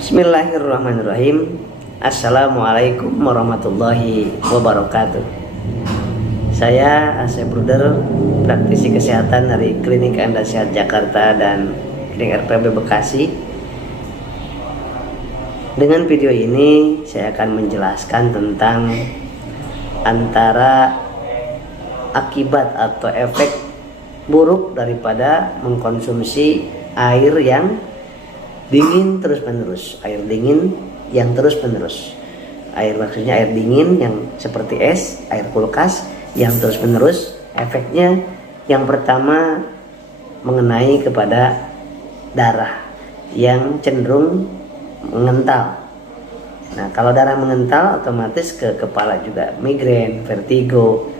Bismillahirrahmanirrahim. Assalamualaikum warahmatullahi wabarakatuh. Saya Asep Bruder, praktisi kesehatan dari Klinik Anda Sehat Jakarta dan Klinik RPB Bekasi. Dengan video ini saya akan menjelaskan tentang antara akibat atau efek buruk daripada mengkonsumsi air yang dingin terus-menerus, air dingin yang terus-menerus. Air maksudnya air dingin yang seperti es, air kulkas yang terus-menerus. Efeknya yang pertama mengenai kepada darah yang cenderung mengental. Nah, kalau darah mengental otomatis ke kepala juga migrain, vertigo,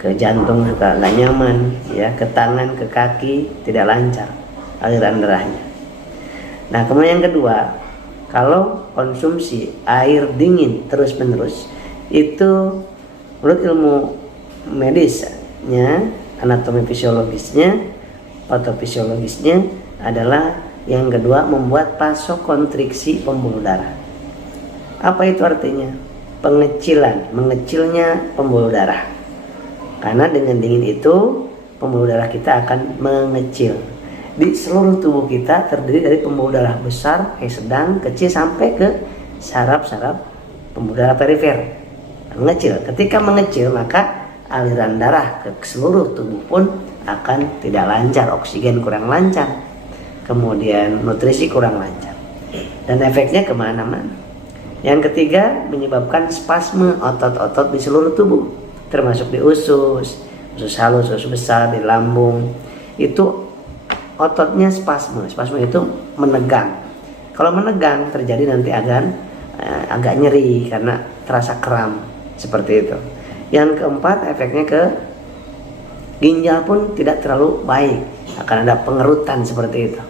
ke jantung juga nggak nyaman, ya, ke tangan, ke kaki tidak lancar aliran darahnya. Nah, kemudian yang kedua, kalau konsumsi air dingin terus-menerus, itu menurut ilmu medisnya, anatomi fisiologisnya, patofisiologisnya adalah yang kedua membuat vasokonstriksi pembuluh darah. Apa itu artinya? Mengecilnya pembuluh darah. Karena dengan dingin itu pembuluh darah kita akan mengecil. Di seluruh tubuh kita terdiri dari pembuluh darah besar, sedang, kecil sampai ke saraf-saraf pembuluh darah perifer. Mengecil. Ketika mengecil maka aliran darah ke seluruh tubuh pun akan tidak lancar, oksigen kurang lancar, kemudian nutrisi kurang lancar, dan efeknya kemana-mana. Yang ketiga, menyebabkan spasme otot-otot di seluruh tubuh, termasuk di usus halus, usus besar, di lambung. Itu ototnya spasme itu menegang. Kalau menegang terjadi nanti agak nyeri karena terasa kram, seperti itu. Yang keempat, efeknya ke ginjal pun tidak terlalu baik, akan ada pengerutan seperti itu.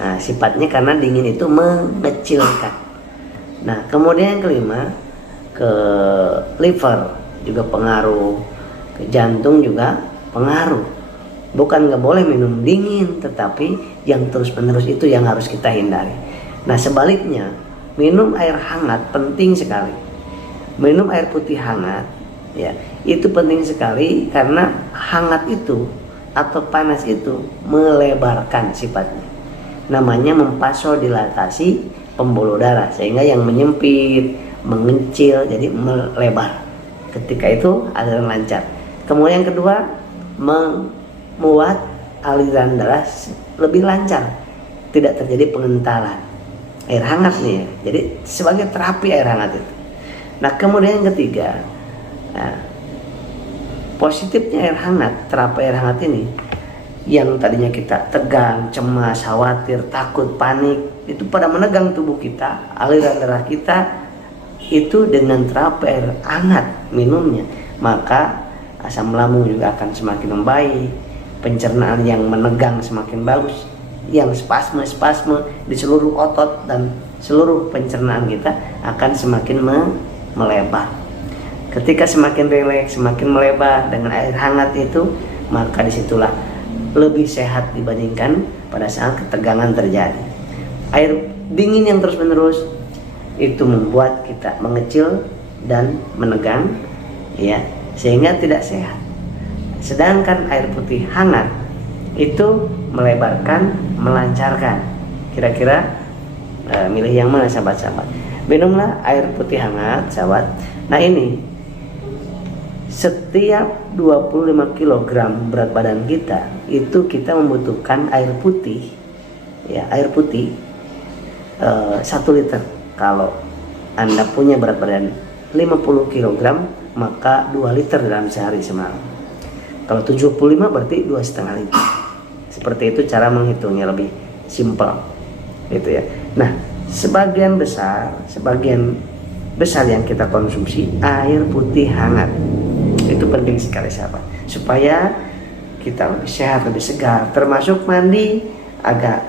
Nah, sifatnya karena dingin itu mengecilkan. Nah, kemudian yang kelima, ke liver juga pengaruh, ke jantung juga pengaruh. Bukan nggak boleh minum dingin, tetapi yang terus-menerus itu yang harus kita hindari. Nah, sebaliknya, minum air hangat penting sekali. Minum air putih hangat, ya, itu penting sekali karena hangat itu atau panas itu melebarkan sifatnya. Namanya memvasodilatasi pembuluh darah, sehingga yang menyempit, mengecil, jadi melebar. Ketika itu aliran lancar. Kemudian yang kedua, membuat aliran darah lebih lancar, tidak terjadi pengentalan. Air hangat nih ya, jadi sebagai terapi air hangat itu. Nah, kemudian yang ketiga, positifnya air hangat, terapi air hangat ini, yang tadinya kita tegang, cemas, khawatir, takut, panik, itu pada menegang tubuh kita, aliran darah kita itu dengan terapi air hangat minumnya, maka asam lambung juga akan semakin membaik, pencernaan yang menegang semakin bagus, yang spasme di seluruh otot dan seluruh pencernaan kita akan semakin melebar. Ketika semakin rileks, semakin melebar dengan air hangat itu, maka disitulah lebih sehat dibandingkan pada saat ketegangan terjadi. Air dingin yang terus-menerus itu membuat kita mengecil dan menegang, ya, sehingga tidak sehat. Sedangkan air putih hangat itu melebarkan, melancarkan. Kira-kira milih yang mana, sahabat-sahabat? Minumlah air putih hangat, sahabat. Nah, ini setiap 25 kg berat badan kita itu kita membutuhkan air putih, ya, air putih 1 liter. Kalau Anda punya berat badan 50 kg, maka 2 liter dalam sehari semalam. Kalau 75 berarti 2,5 liter. Seperti itu cara menghitungnya, lebih simpel, gitu ya. Nah, sebagian besar yang kita konsumsi air putih hangat. Itu penting sekali, sahabat, supaya kita lebih sehat, lebih segar. Termasuk mandi agak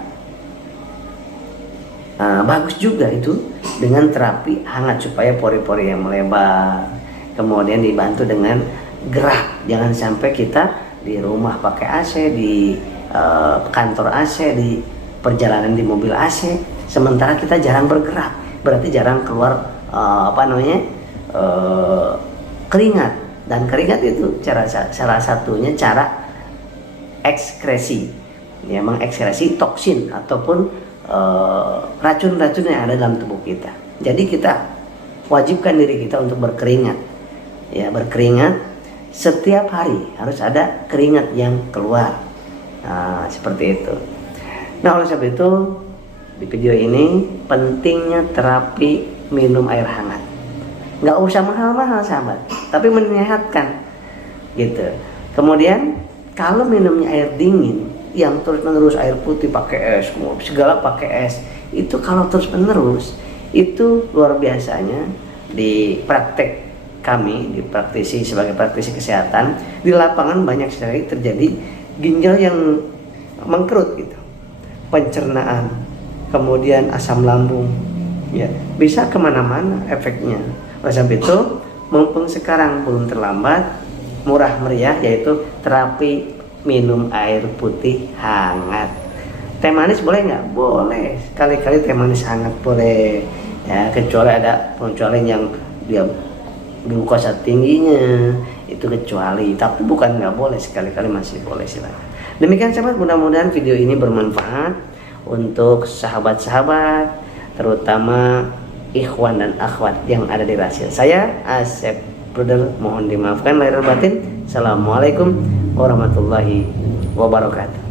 bagus juga itu dengan terapi hangat, supaya pori-pori yang melebar. Kemudian dibantu dengan gerak. Jangan sampai kita di rumah pakai AC, di kantor AC, di perjalanan di mobil AC, sementara kita jarang bergerak, berarti jarang keluar keringat. Dan keringat itu salah satunya cara ekskresi, ya, mengekskresi toksin ataupun racun-racun yang ada dalam tubuh kita. Jadi kita wajibkan diri kita untuk berkeringat, ya, berkeringat setiap hari, harus ada keringat yang keluar. Nah, seperti itu. Nah, oleh sebab itu di video ini pentingnya terapi minum air hangat. Nggak usah mahal-mahal sahabat, tapi menyehatkan gitu. Kemudian kalau minumnya air dingin yang terus-menerus, air putih pakai es, segala pakai es, itu kalau terus-menerus itu luar biasanya. Di praktek kami, di praktisi sebagai praktisi kesehatan di lapangan, banyak sekali terjadi ginjal yang mengkerut gitu, pencernaan, kemudian asam lambung, ya, bisa kemana-mana efeknya. Oleh sebab itu, mumpung sekarang belum terlambat, murah meriah, yaitu terapi minum air putih hangat. Teh manis boleh nggak? Boleh, sekali-kali teh manis hangat boleh, ya, kecuali ada pengecualian yang dia glukosa tingginya, itu kecuali, tapi bukan nggak boleh, sekali-kali masih boleh, silakan. Demikian sahabat, mudah-mudahan video ini bermanfaat untuk sahabat-sahabat, terutama ikhwan dan akhwat yang ada di Rasil. Saya Asep Brother, mohon dimaafkan lahir batin. Assalamualaikum warahmatullahi wabarakatuh.